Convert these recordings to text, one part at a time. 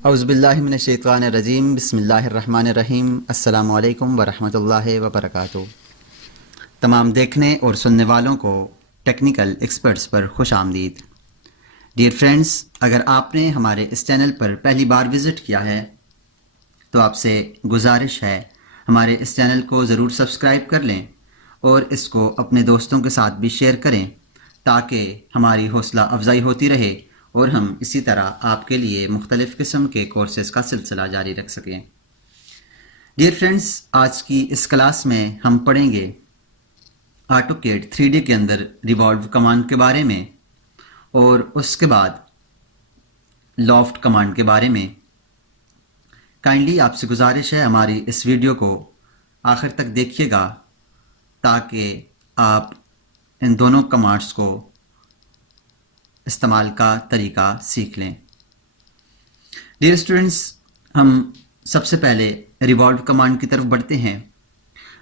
औज़ुबिल्लाहिमिनश्शैतानिर्रजीम बिस्मिल्लाहिर्रहमानिर्रहीम अस्सलामु अलैकुम वरहमतुल्लाहि वबरकातुहू। तमाम देखने और सुनने वालों को टेक्निकल एक्सपर्ट्स पर खुश आमदीद। डियर फ्रेंड्स, अगर आपने हमारे इस चैनल पर पहली बार विज़िट किया है तो आपसे गुजारिश है हमारे इस चैनल को ज़रूर सब्सक्राइब कर लें और इसको अपने दोस्तों के साथ भी शेयर करें ताकि हमारी हौसला अफजाई होती रहे और हम इसी तरह आपके लिए मुख्तलिफ़ किस्म के कोर्सेज़ का सिलसिला जारी रख सकें। डियर फ्रेंड्स, आज की इस क्लास में हम पढ़ेंगे ऑटोकैड 3D के अंदर रिवॉल्व कमांड के बारे में और उसके बाद लॉफ्ट कमांड के बारे में। काइंडली आपसे गुजारिश है हमारी इस वीडियो को आखिर तक देखिएगा ताकि आप इन दोनों कमांड्स को इस्तेमाल का तरीका सीख लें। डियर स्टूडेंट्स, हम सबसे पहले रिवॉल्व कमांड की तरफ बढ़ते हैं।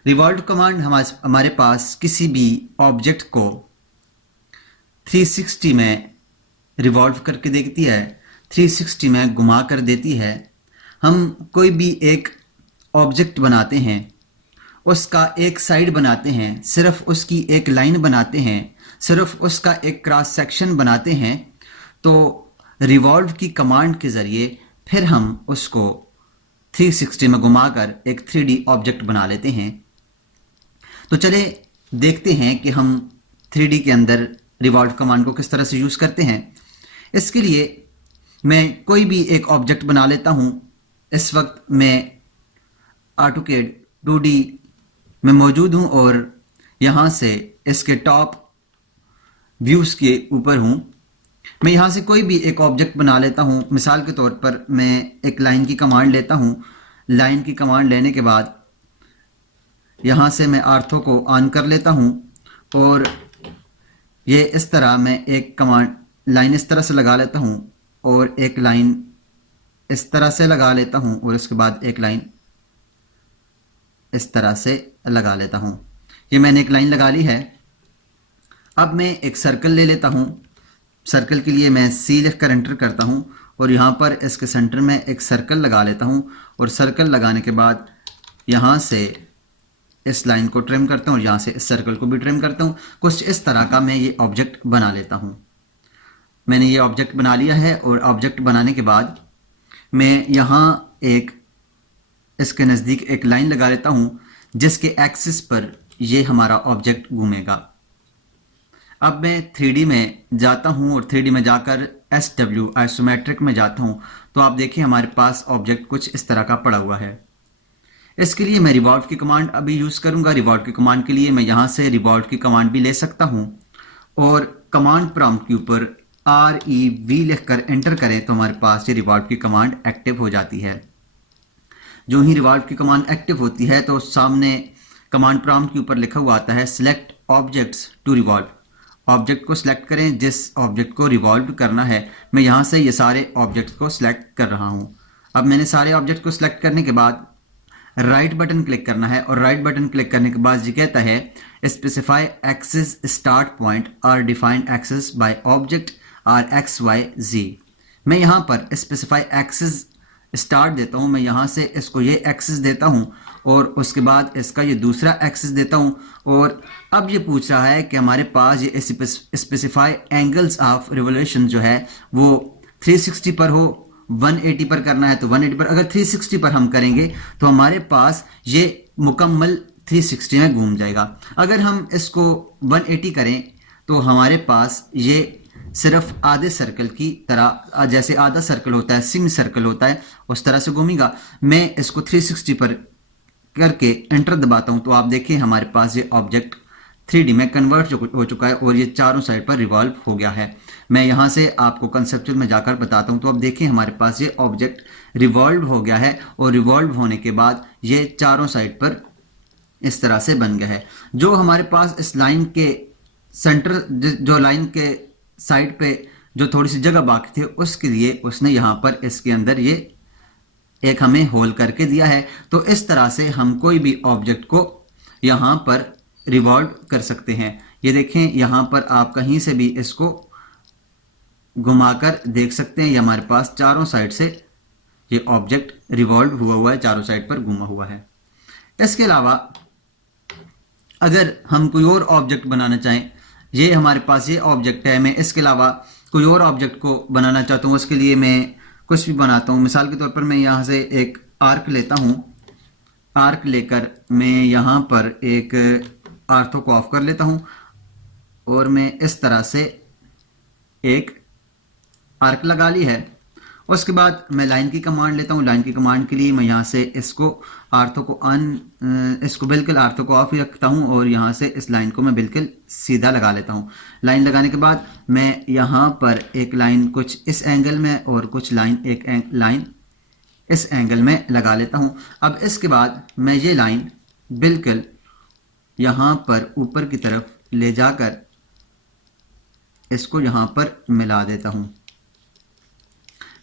रिवॉल्व कमांड हमारे पास किसी भी ऑब्जेक्ट को 360 में रिवॉल्व करके देती है, 360 में घुमा कर देती है। हम कोई भी एक ऑब्जेक्ट बनाते हैं, उसका एक साइड बनाते हैं, सिर्फ उसकी एक लाइन बनाते हैं, सिर्फ उसका एक क्रॉस सेक्शन बनाते हैं, तो रिवॉल्व की कमांड के ज़रिए फिर हम उसको 360 में घुमाकर एक 3D ऑब्जेक्ट बना लेते हैं। तो चले देखते हैं कि हम 3D के अंदर रिवॉल्व कमांड को किस तरह से यूज़ करते हैं। इसके लिए मैं कोई भी एक ऑब्जेक्ट बना लेता हूँ। इस वक्त मैं ऑटोकैड 2D में मौजूद हूँ और यहाँ से इसके टॉप व्यूज़ के ऊपर हूँ। मैं यहाँ से कोई भी एक ऑब्जेक्ट बना लेता हूँ। मिसाल के तौर पर मैं एक लाइन की कमांड लेता हूँ। लाइन की कमांड लेने के बाद यहाँ से मैं आर्थो को ऑन कर लेता हूँ और ये इस तरह मैं एक कमांड लाइन इस तरह से लगा लेता हूँ और एक लाइन इस तरह से लगा लेता हूँ और उसके बाद एक लाइन इस तरह से लगा लेता हूँ। ये मैंने एक लाइन लगा ली है। अब मैं एक सर्कल ले लेता हूँ। सर्कल के लिए मैं C लिख कर एंटर करता हूँ और यहाँ पर इसके सेंटर में एक सर्कल लगा लेता हूँ और सर्कल लगाने के बाद यहाँ से इस लाइन को ट्रिम करता हूँ और यहाँ से इस सर्कल को भी ट्रिम करता हूँ। कुछ इस तरह का मैं ये ऑब्जेक्ट बना लेता हूँ। मैंने ये ऑब्जेक्ट बना लिया है और ऑब्जेक्ट बनाने के बाद मैं यहाँ एक इसके नज़दीक एक लाइन लगा लेता हूँ जिसके एक्सिस पर ये हमारा ऑब्जेक्ट घूमेगा। अब मैं 3D में जाता हूँ और 3D में जाकर SW आइसोमेट्रिक में जाता हूँ तो आप देखिए हमारे पास ऑब्जेक्ट कुछ इस तरह का पड़ा हुआ है। इसके लिए मैं रिवॉल्व की कमांड अभी यूज़ करूँगा। रिवॉल्व की कमांड के लिए मैं यहाँ से रिवॉल्व की कमांड भी ले सकता हूँ और कमांड प्रॉम्प्ट के ऊपर REV लिख कर एंटर करें तो हमारे पास ये रिवॉल्व की कमांड एक्टिव हो जाती है। जो ही रिवॉल्व की कमांड एक्टिव होती है तो सामने कमांड प्रॉम्प्ट के ऊपर लिखा हुआ आता है select objects to revolve. Object को सिलेक्ट करें जिस ऑब्जेक्ट को रिवॉल्व करना है। मैं यहाँ से ये सारे ऑब्जेक्ट्स को सिलेक्ट कर रहा हूँ। अब मैंने सारे ऑब्जेक्ट को सिलेक्ट करने के बाद राइट बटन क्लिक करना है और राइट बटन क्लिक करने के बाद ये कहता है स्पेसिफाई एक्सिस स्टार्ट पॉइंट और define axis by object or XYZ। मैं यहाँ पर स्पेसिफाई एक्सिस स्टार्ट देता हूँ। मैं यहाँ से इसको ये एक्सिस देता हूँ और उसके बाद इसका ये दूसरा एक्सिस देता हूँ और अब ये पूछ रहा है कि हमारे पास ये स्पेसिफाई एंगल्स ऑफ रिवोल्यूशन जो है वो 360 पर हो, 180 पर करना है तो 180 पर। अगर 360 पर हम करेंगे तो हमारे पास ये मुकम्मल 360 में घूम जाएगा। अगर हम इसको 180 करें तो हमारे पास ये सिर्फ आधे सर्कल की तरह, जैसे आधा सर्कल होता है, सेमी सर्कल होता है, उस तरह से घूमेगा। मैं इसको 360 पर करके एंटर दबाता हूं तो आप देखिए हमारे पास ये ऑब्जेक्ट 3D में कन्वर्ट हो चुका है और ये चारों साइड पर रिवॉल्व हो गया है। मैं यहाँ से आपको कंसेप्चुअल में जाकर बताता हूँ तो अब देखिए हमारे पास ये ऑब्जेक्ट रिवॉल्व हो गया है और रिवॉल्व होने के बाद ये चारों साइड पर इस तरह से बन गया है। जो हमारे पास इस लाइन के सेंटर, जो लाइन के साइड पे जो थोड़ी सी जगह बाकी थी उसके लिए उसने यहाँ पर इसके अंदर ये एक हमें होल करके दिया है। तो इस तरह से हम कोई भी ऑब्जेक्ट को यहाँ पर रिवॉल्व कर सकते हैं। ये देखें यहाँ पर आप कहीं से भी इसको घुमाकर देख सकते हैं। ये हमारे पास चारों साइड से ये ऑब्जेक्ट रिवॉल्व हुआ है, चारों साइड पर घूमा हुआ है। इसके अलावा अगर हम कोई और ऑब्जेक्ट बनाना चाहें, ये हमारे पास ये ऑब्जेक्ट है, मैं इसके अलावा कोई और ऑब्जेक्ट को बनाना चाहता हूँ, उसके लिए मैं कुछ भी बनाता हूँ। मिसाल के तौर पर मैं यहाँ से एक आर्क लेता हूँ, आर्क लेकर मैं यहाँ पर एक आर्थो को ऑफ कर लेता हूँ और मैं इस तरह से एक आर्क लगा ली है। उसके बाद मैं लाइन की कमांड लेता हूँ। लाइन की कमांड के लिए मैं यहाँ से इसको आर्थो को इसको बिल्कुल आर्थो को ऑफ ही रखता हूँ और यहाँ से इस लाइन को मैं बिल्कुल सीधा लगा लेता हूँ। लाइन लगाने के बाद मैं यहाँ पर एक लाइन कुछ इस एंगल में और कुछ लाइन लाइन इस एंगल में लगा लेता हूँ। अब इसके बाद मैं ये लाइन बिल्कुल यहाँ पर ऊपर की तरफ ले जाकर इसको यहाँ पर मिला देता हूँ।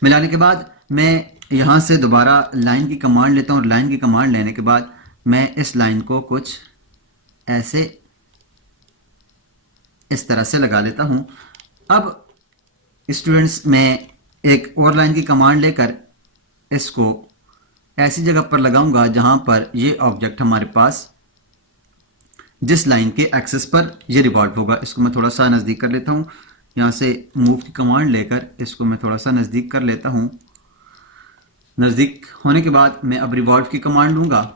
मिलाने के बाद मैं यहाँ से दोबारा लाइन की कमांड लेता हूँ और लाइन की कमांड लेने के बाद मैं इस लाइन को कुछ ऐसे इस तरह से लगा लेता हूँ। अब स्टूडेंट्स, मैं एक और लाइन की कमांड लेकर इसको ऐसी जगह पर लगाऊंगा जहाँ पर ये ऑब्जेक्ट हमारे पास जिस लाइन के एक्सिस पर ये रिवॉल्व होगा। इसको मैं थोड़ा सा नज़दीक कर लेता हूँ। यहाँ से मूव की कमांड लेकर इसको मैं थोड़ा सा नज़दीक कर लेता हूँ। नज़दीक होने के बाद मैं अब रिवॉल्व की कमांड लूँगा।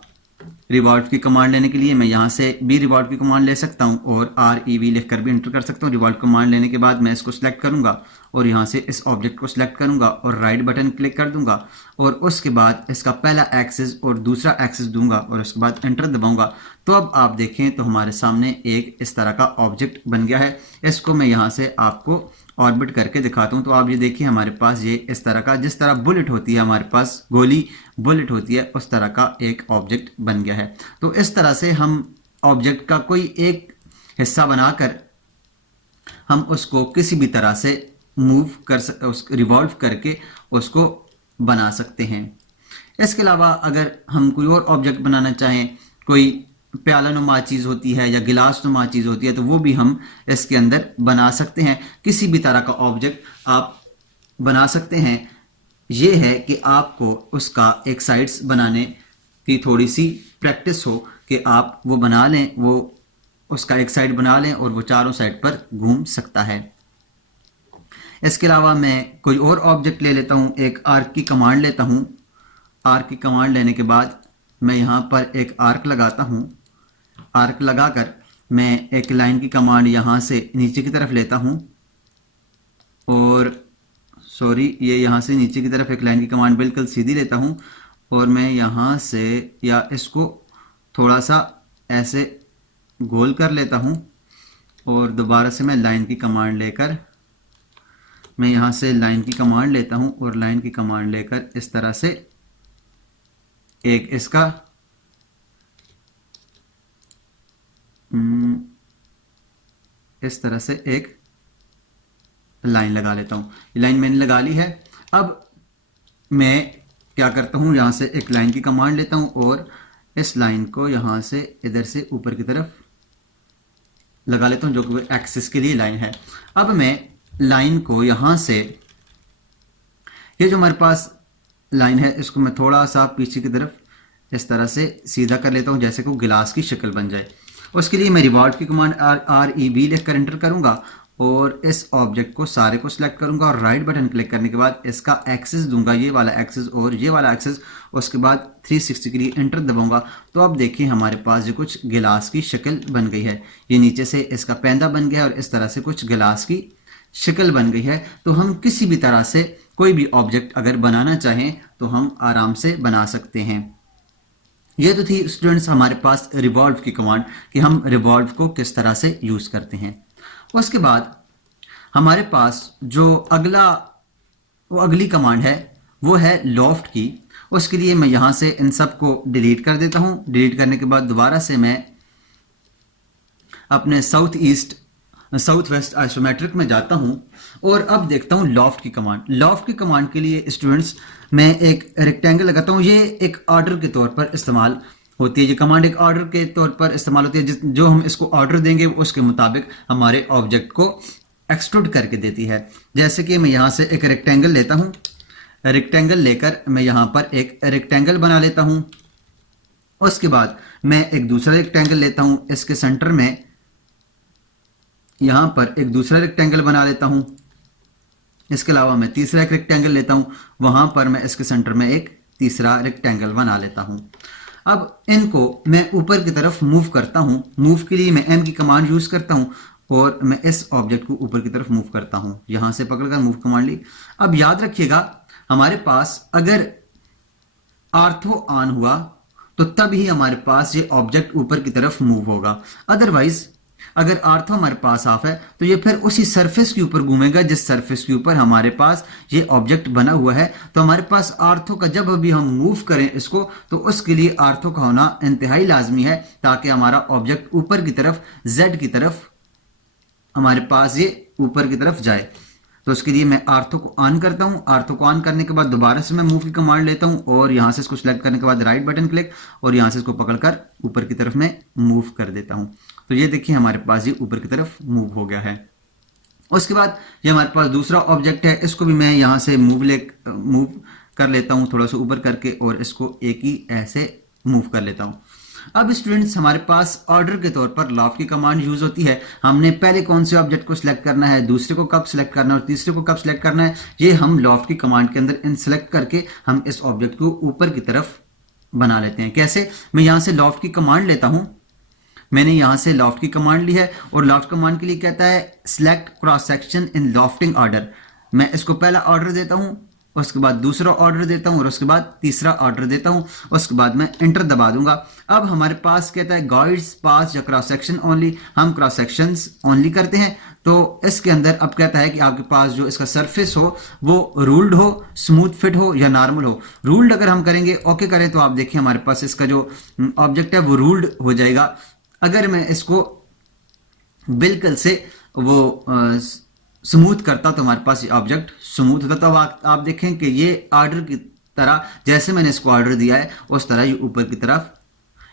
रिवॉल्व की कमांड लेने के लिए मैं यहाँ से भी रिवॉल्व की कमांड ले सकता हूँ और REV लिखकर भी एंटर कर सकता हूँ। रिवॉल्व कमांड लेने के बाद मैं इसको सिलेक्ट करूँगा और यहाँ से इस ऑब्जेक्ट को सिलेक्ट करूँगा और राइट बटन क्लिक कर दूँगा और उसके बाद इसका पहला एक्सिस और दूसरा एक्सिस दूंगा और उसके बाद एंटर दबाऊँगा। तो अब आप देखें तो हमारे सामने एक इस तरह का ऑब्जेक्ट बन गया है। इसको मैं यहाँ से आपको ऑर्बिट करके दिखाता हूँ। तो आप ये देखिए हमारे पास ये इस तरह का, जिस तरह बुलेट होती है हमारे पास गोली बुलेट होती है, उस तरह का एक ऑब्जेक्ट बन गया है। तो इस तरह से हम ऑब्जेक्ट का कोई एक हिस्सा बनाकर हम उसको किसी भी तरह से मूव कर उसको रिवॉल्व करके उसको बना सकते हैं। इसके अलावा अगर हम कोई और ऑब्जेक्ट बनाना चाहें, कोई प्याला नुमा चीज़ होती है या गिलास नुमा चीज़ होती है, तो वो भी हम इसके अंदर बना सकते हैं। किसी भी तरह का ऑब्जेक्ट आप बना सकते हैं। ये है कि आपको उसका एक साइड्स बनाने की थोड़ी सी प्रैक्टिस हो कि आप वो बना लें, वो उसका एक साइड बना लें और वो चारों साइड पर घूम सकता है। इसके अलावा मैं कोई और ऑब्जेक्ट ले लेता हूँ। एक आर्क की कमांड लेता हूँ। आर्क की कमांड लेने के बाद मैं यहाँ पर एक आर्क लगाता हूँ। आर्क लगाकर मैं एक लाइन की कमांड यहाँ से नीचे की तरफ लेता हूँ और ये यहाँ से नीचे की तरफ एक लाइन की कमांड बिल्कुल सीधी लेता हूँ और मैं यहाँ से या इसको थोड़ा सा ऐसे गोल कर लेता हूँ और दोबारा से मैं लाइन की कमांड लेकर मैं यहाँ से लाइन की कमांड लेता हूँ और लाइन की कमांड लेकर इस तरह से एक इसका इस तरह से एक लाइन लगा लेता हूँ। लाइन मैंने लगा ली है। अब मैं क्या करता हूँ, यहाँ से एक लाइन की कमांड लेता हूँ और इस लाइन को यहाँ से इधर से ऊपर की तरफ लगा लेता हूँ, जो कि एक्सिस के लिए लाइन है। अब मैं लाइन को यहाँ से, ये जो हमारे पास लाइन है, इसको मैं थोड़ा सा पीछे की तरफ इस तरह से सीधा कर लेता हूँ, जैसे कि गिलास की शक्ल बन जाए। उसके लिए मैं रिवॉल्व की कमांड REV लिखकर एंटर करूँगा और इस ऑब्जेक्ट को सारे को सिलेक्ट करूँगा और राइट बटन क्लिक करने के बाद इसका एक्सिस दूंगा, ये वाला एक्सिस और ये वाला एक्सिस। उसके बाद 360 के लिए एंटर दबाऊंगा। तो अब देखिए हमारे पास ये कुछ गिलास की शक्ल बन गई है। ये नीचे से इसका पैंदा बन गया और इस तरह से कुछ गिलास की शक्ल बन गई है। तो हम किसी भी तरह से कोई भी ऑब्जेक्ट अगर बनाना चाहें तो हम आराम से बना सकते हैं। ये तो थी स्टूडेंट्स हमारे पास रिवॉल्व की कमांड कि हम रिवॉल्व को किस तरह से यूज़ करते हैं। उसके बाद हमारे पास जो अगली कमांड है वो है लॉफ्ट की। उसके लिए मैं यहाँ से इन सब को डिलीट कर देता हूँ। डिलीट करने के बाद दोबारा से मैं अपने साउथ वेस्ट आइसोमेट्रिक में जाता हूँ और अब देखता हूँ लॉफ्ट की कमांड। लॉफ्ट की कमांड के लिए स्टूडेंट्स मैं एक रेक्टेंगल लगाता हूँ। ये एक ऑर्डर के तौर पर इस्तेमाल होती है। ये कमांड एक ऑर्डर के तौर पर इस्तेमाल होती है। जो हम इसको ऑर्डर देंगे उसके मुताबिक हमारे ऑब्जेक्ट को एक्सट्रूड करके देती है। जैसे कि मैं यहाँ से एक रेक्टेंगल लेता हूँ। रेक्टेंगल लेकर मैं यहाँ पर एक रेक्टेंगल बना लेता हूँ। उसके बाद मैं एक दूसरा रेक्टेंगल लेता हूँ, इसके सेंटर में यहाँ पर एक दूसरा रेक्टेंगल बना लेता हूँ। इसके अलावा मैं तीसरा एक रेक्टेंगल लेता हूँ, वहाँ पर मैं इसके सेंटर में एक तीसरा रेक्टेंगल बना लेता हूँ। अब इनको मैं ऊपर की तरफ मूव करता हूँ। मूव के लिए मैं एम की कमांड यूज़ करता हूँ और मैं इस ऑब्जेक्ट को ऊपर की तरफ मूव करता हूँ। यहाँ से पकड़कर मूव कमांड ली। अब याद रखिएगा, हमारे पास अगर आर्थो ऑन हुआ तो तब ही हमारे पास ये ऑब्जेक्ट ऊपर की तरफ मूव होगा। अदरवाइज अगर आर्थो हमारे पास ऑफ है तो ये फिर उसी सरफेस के ऊपर घूमेगा जिस सरफेस के ऊपर हमारे पास ये ऑब्जेक्ट बना हुआ है। तो हमारे पास आर्थो का जब अभी हम मूव करें इसको, तो उसके लिए आर्थो का होना इंतहाई लाजमी है, ताकि हमारा ऑब्जेक्ट ऊपर की तरफ जेड की तरफ हमारे पास ये ऊपर की तरफ जाए। तो उसके लिए मैं आर्थो को ऑन करता हूँ। आर्थो को ऑन करने के बाद दोबारा से मैं मूव की कमांड लेता हूँ और यहाँ से इसको सिलेक्ट करने के बाद राइट बटन क्लिक और यहाँ से इसको पकड़कर ऊपर की तरफ मैं मूव कर देता हूँ। तो ये देखिए हमारे पास ये ऊपर की तरफ मूव हो गया है। उसके बाद ये हमारे पास दूसरा ऑब्जेक्ट है, इसको भी मैं यहाँ से मूव कर लेता हूँ थोड़ा सा ऊपर करके और इसको एक ही ऐसे मूव कर लेता हूँ। अब स्टूडेंट्स, हमारे पास ऑर्डर के तौर पर लॉफ्ट की कमांड यूज होती है। हमने पहले कौन से ऑब्जेक्ट को सिलेक्ट करना है, दूसरे को कब सिलेक्ट करना है और तीसरे को कब सिलेक्ट करना है, ये हम लॉफ्ट की कमांड के अंदर इन सिलेक्ट करके हम इस ऑब्जेक्ट को ऊपर की तरफ बना लेते हैं। कैसे? मैं यहाँ से लॉफ्ट की कमांड लेता हूँ। मैंने यहाँ से लॉफ्ट की कमांड ली है और लॉफ्ट कमांड के लिए कहता है select cross section in lofting order. मैं इसको पहला ऑर्डर देता हूँ, उसके बाद दूसरा ऑर्डर देता हूँ और उसके बाद तीसरा ऑर्डर देता हूँ। उसके बाद मैं एंटर दबा दूंगा। अब हमारे पास कहता है गाइड्स पास या क्रॉस सेक्शन ओनली। हम क्रॉस सेक्शंस ओनली करते हैं। तो इसके अंदर अब कहता है कि आपके पास जो इसका सरफेस हो वो रूल्ड हो, स्मूथ फिट हो या नॉर्मल हो। रूल्ड अगर हम करेंगे, ओके करें, तो आप देखिए हमारे पास इसका जो ऑब्जेक्ट है वो रूल्ड हो जाएगा। अगर मैं इसको बिल्कुल से वो स्मूथ करता तो हमारे पास ये ऑब्जेक्ट स्मूथ होता। तो आप देखें कि ये ऑर्डर की तरह, जैसे मैंने इसको ऑर्डर दिया है उस तरह ये ऊपर की तरफ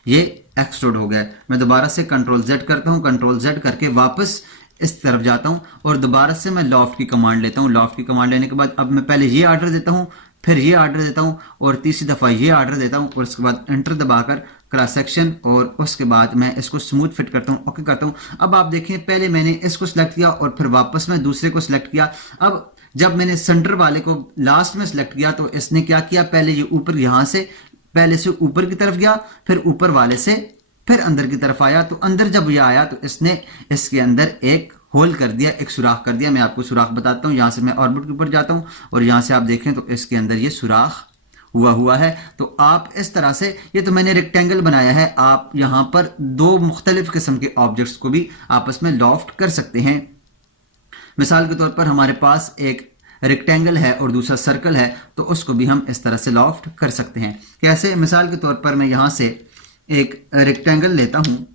ये एक्सट्रूड हो गया है। मैं दोबारा से कंट्रोल जेड करता हूँ, कंट्रोल जेड करके वापस इस तरफ जाता हूँ और दोबारा से मैं लॉफ्ट की कमांड लेता हूँ। लॉफ्ट की कमांड लेने के बाद अब मैं पहले ये ऑर्डर देता हूँ, फिर ये ऑर्डर देता हूँ और तीसरी दफ़ा ये ऑर्डर देता हूँ और उसके बाद एंटर दबाकर क्रॉस सेक्शन और उसके बाद मैं इसको स्मूथ फिट करता हूँ, ओके करता हूँ। अब आप देखें, पहले मैंने इसको सिलेक्ट किया और फिर वापस मैं दूसरे को सिलेक्ट किया। अब जब मैंने सेंटर वाले को लास्ट में सिलेक्ट किया तो इसने क्या किया, पहले ये ऊपर यहाँ से पहले से ऊपर की तरफ गया, फिर ऊपर वाले से फिर अंदर की तरफ आया। तो अंदर जब ये आया तो इसने इसके अंदर एक होल कर दिया, एक सुराख कर दिया। मैं आपको सुराख बताता हूँ। यहाँ से मैं ऑर्बिट के ऊपर जाता हूँ और यहाँ से आप देखें तो इसके अंदर ये सुराख हुआ है। तो आप इस तरह से, ये तो मैंने रेक्टेंगल बनाया है, आप यहाँ पर दो मुख्तलिफ किस्म के ऑब्जेक्ट्स को भी आपस में लॉफ्ट कर सकते हैं। मिसाल के तौर पर हमारे पास एक रेक्टेंगल है और दूसरा सर्कल है, तो उसको भी हम इस तरह से लॉफ्ट कर सकते हैं। कैसे? मिसाल के तौर पर मैं यहाँ से एक रेक्टेंगल लेता हूँ,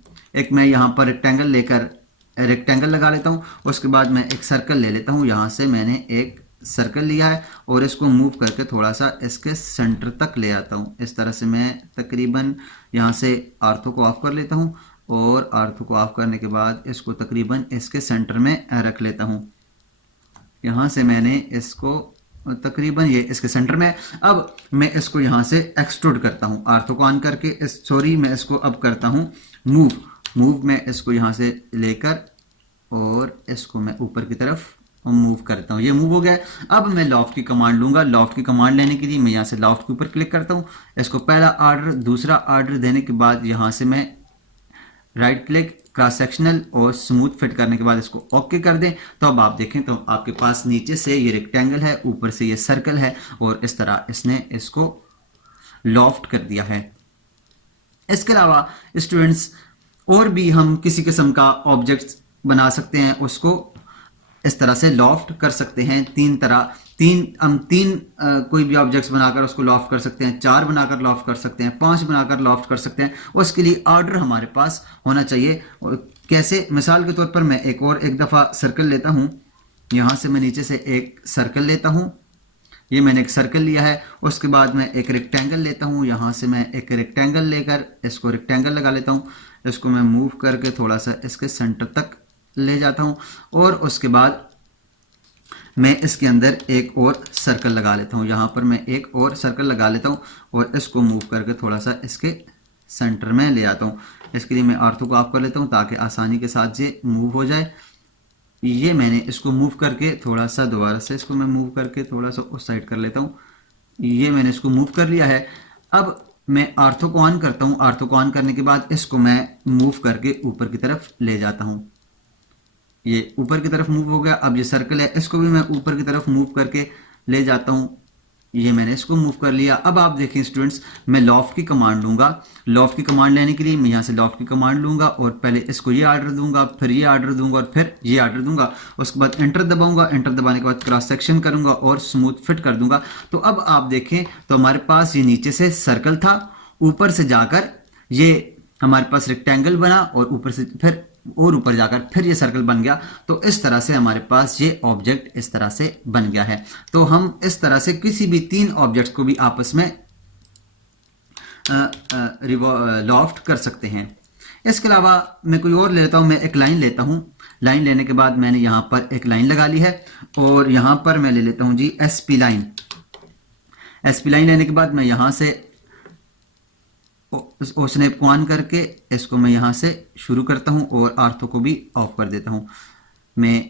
मैं यहाँ पर रेक्टेंगल लेकर रेक्टेंगल लगा लेता हूँ। उसके बाद मैं एक सर्कल ले लेता हूँ। यहाँ से मैंने एक सर्कल लिया है और इसको मूव करके थोड़ा सा इसके सेंटर तक ले आता हूँ। इस तरह से मैं तकरीबन यहाँ से आर्थो को ऑफ कर लेता हूँ और आर्थो को ऑफ करने के बाद इसको तकरीबन इसके सेंटर में रख लेता हूँ। यहाँ से मैंने इसको तकरीबन ये इसके सेंटर में। अब मैं इसको यहाँ से एक्सट्रूड करता हूँ आर्थो को ऑन करके। मैं इसको अब करता हूँ मूव मैं इसको यहाँ से लेकर और इसको मैं ऊपर की तरफ मूव करता हूँ। ये मूव हो गया। अब मैं लॉफ्ट की कमांड लूंगा। लॉफ्ट की कमांड लेने के लिए मैं यहाँ से लॉफ्ट के ऊपर क्लिक करता हूँ। इसको पहला ऑर्डर, दूसरा ऑर्डर देने के बाद यहाँ से मैं राइट क्लिक, क्रॉस सेक्शनल और स्मूथ फिट करने के बाद इसको ओके कर दें। तो अब आप देखें तो आपके पास नीचे से ये रेक्टेंगल है, ऊपर से ये सर्कल है और इस तरह इसने इसको लॉफ्ट कर दिया है। इसके अलावा स्टूडेंट्स, और भी हम किसी किस्म का ऑब्जेक्ट्स बना सकते हैं, उसको इस तरह से लॉफ्ट कर सकते हैं। हम तीन कोई भी ऑब्जेक्ट्स बनाकर उसको लॉफ्ट कर सकते हैं, 4 बनाकर लॉफ्ट कर सकते हैं, 5 बनाकर लॉफ्ट कर सकते हैं। उसके लिए ऑर्डर हमारे पास होना चाहिए। कैसे? मिसाल के तौर पर मैं एक दफ़ा सर्कल लेता हूँ। यहाँ से मैं नीचे से एक सर्कल लेता हूँ। ये मैंने एक सर्कल लिया है। उसके बाद मैं एक रेक्टेंगल लेता हूँ। यहाँ से मैं एक रेक्टेंगल लेकर इसको रेक्टेंगल लगा लेता हूँ। इसको मैं मूव करके थोड़ा सा इसके सेंटर तक ले जाता हूँ और उसके बाद मैं इसके अंदर एक और सर्कल लगा लेता हूँ। यहाँ पर मैं एक और सर्कल लगा लेता हूँ और इसको मूव करके थोड़ा सा इसके सेंटर में ले आता हूँ। इसके लिए मैं ऑर्थो को ऑफ कर लेता हूँ ताकि आसानी के साथ ये मूव हो जाए। ये मैंने इसको मूव करके थोड़ा सा दोबारा से इसको मैं मूव करके थोड़ा सा उस साइड कर लेता हूँ। ये मैंने इसको मूव कर लिया है। अब मैं ऑर्थो को ऑन करता हूँ। ऑर्थो को ऑन करने के बाद इसको मैं मूव करके ऊपर की तरफ ले जाता हूँ। ये ऊपर की तरफ मूव हो गया। अब ये सर्कल है, इसको भी मैं ऊपर की तरफ मूव करके ले जाता हूँ। ये मैंने इसको मूव कर लिया। अब आप देखें स्टूडेंट्स, मैं लॉफ्ट की कमांड लूंगा। लॉफ्ट की कमांड लेने के लिए मैं यहाँ से लॉफ्ट की कमांड लूंगा और पहले इसको ये आर्डर दूंगा, फिर ये आर्डर दूंगा और फिर ये आर्डर दूंगा। उसके बाद एंटर दबाऊंगा। एंटर दबाने के बाद क्रॉस सेक्शन करूंगा और स्मूथ फिट कर दूंगा। तो अब आप देखें तो हमारे पास ये नीचे से सर्कल था, ऊपर से जाकर ये हमारे पास रेक्टेंगल बना और ऊपर से फिर और ऊपर जाकर फिर ये सर्कल बन गया। तो इस तरह से हमारे पास ये ऑब्जेक्ट इस तरह से बन गया है। तो हम इस तरह से किसी भी तीन ऑब्जेक्ट्स को भी आपस में लॉफ्ट कर सकते हैं। इसके अलावा मैं कोई और लेता हूं। मैं एक लाइन लेता हूं। लाइन लेने के बाद मैंने यहां पर एक लाइन लगा ली है और यहां पर मैं ले लेता हूं जी एसपी लाइन। एसपी लाइन लेने के बाद मैं यहां से स्नैप को ऑन करके इसको मैं यहाँ से शुरू करता हूँ और ऑर्थो को भी ऑफ कर देता हूँ। मैं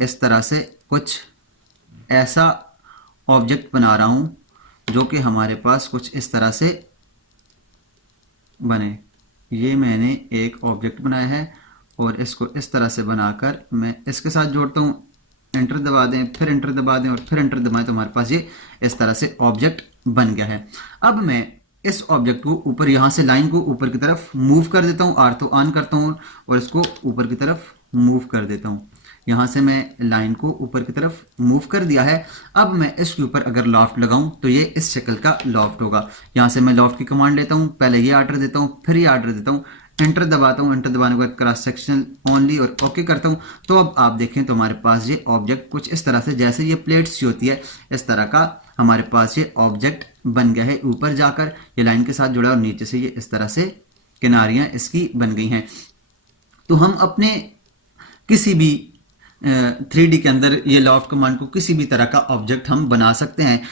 इस तरह से कुछ ऐसा ऑब्जेक्ट बना रहा हूँ जो कि हमारे पास कुछ इस तरह से बने। ये मैंने एक ऑब्जेक्ट बनाया है और इसको इस तरह से बनाकर मैं इसके साथ जोड़ता हूँ। एंटर दबा दें, फिर एंटर दबा दें और फिर एंटर दबाएं तो हमारे पास ये इस तरह से ऑब्जेक्ट बन गया है। अब मैं इस ऑब्जेक्ट को ऊपर यहाँ से लाइन को ऊपर की तरफ मूव कर देता हूँ। ऑर्थो ऑन करता हूँ और इसको ऊपर की तरफ मूव कर देता हूँ। यहाँ से मैं लाइन को ऊपर की तरफ मूव कर दिया है। अब मैं इसके ऊपर अगर लॉफ्ट लगाऊं तो ये इस शक्ल का लॉफ्ट होगा। यहाँ से मैं लॉफ्ट की कमांड लेता हूँ, पहले ये आर्डर देता हूँ, फिर ये आर्डर देता हूँ, एंटर दबाता हूँ। एंटर दबाने के बाद क्रॉस सेक्शन ओनली और ओके करता हूँ। तो अब आप देखें तो हमारे पास ये ऑब्जेक्ट कुछ इस तरह से, जैसे ये प्लेट्स सी होती है इस तरह का हमारे पास ये ऑब्जेक्ट बन गया है। ऊपर जाकर ये लाइन के साथ जुड़ा और नीचे से ये इस तरह से किनारियां इसकी बन गई हैं। तो हम अपने किसी भी 3D के अंदर ये लॉफ्ट कमांड को किसी भी तरह का ऑब्जेक्ट हम बना सकते हैं।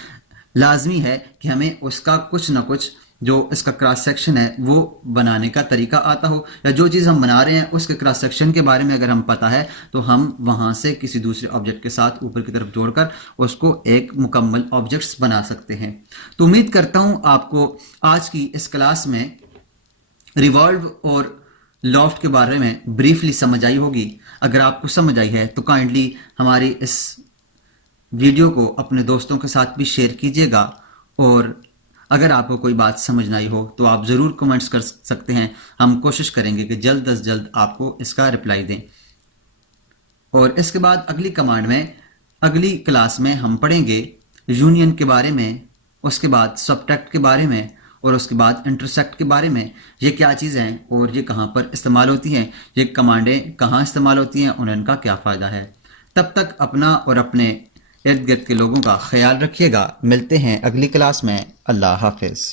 लाजमी है कि हमें उसका कुछ ना कुछ जो इसका क्रॉस सेक्शन है वो बनाने का तरीका आता हो, या जो चीज़ हम बना रहे हैं उसके क्रॉस सेक्शन के बारे में अगर हम पता है तो हम वहाँ से किसी दूसरे ऑब्जेक्ट के साथ ऊपर की तरफ जोड़कर उसको एक मुकम्मल ऑब्जेक्ट्स बना सकते हैं। तो उम्मीद करता हूँ आपको आज की इस क्लास में रिवॉल्व और लॉफ्ट के बारे में ब्रीफली समझ आई होगी। अगर आपको समझ आई है तो काइंडली हमारी इस वीडियो को अपने दोस्तों के साथ भी शेयर कीजिएगा और अगर आपको कोई बात समझ ना आई हो तो आप ज़रूर कमेंट्स कर सकते हैं। हम कोशिश करेंगे कि जल्द अज जल्द आपको इसका रिप्लाई दें। और इसके बाद अगली कमांड में अगली क्लास में हम पढ़ेंगे यूनियन के बारे में, उसके बाद सबट्रैक्ट के बारे में और उसके बाद इंटरसेक्ट के बारे में। ये क्या चीज़ें हैं और ये कहाँ पर इस्तेमाल होती हैं, ये कमांडें कहाँ इस्तेमाल होती हैं और इनका क्या फ़ायदा है। तब तक अपना और अपने इर्द गिर्द के लोगों का ख्याल रखिएगा। मिलते हैं अगली क्लास में। अल्लाह हाफिज़।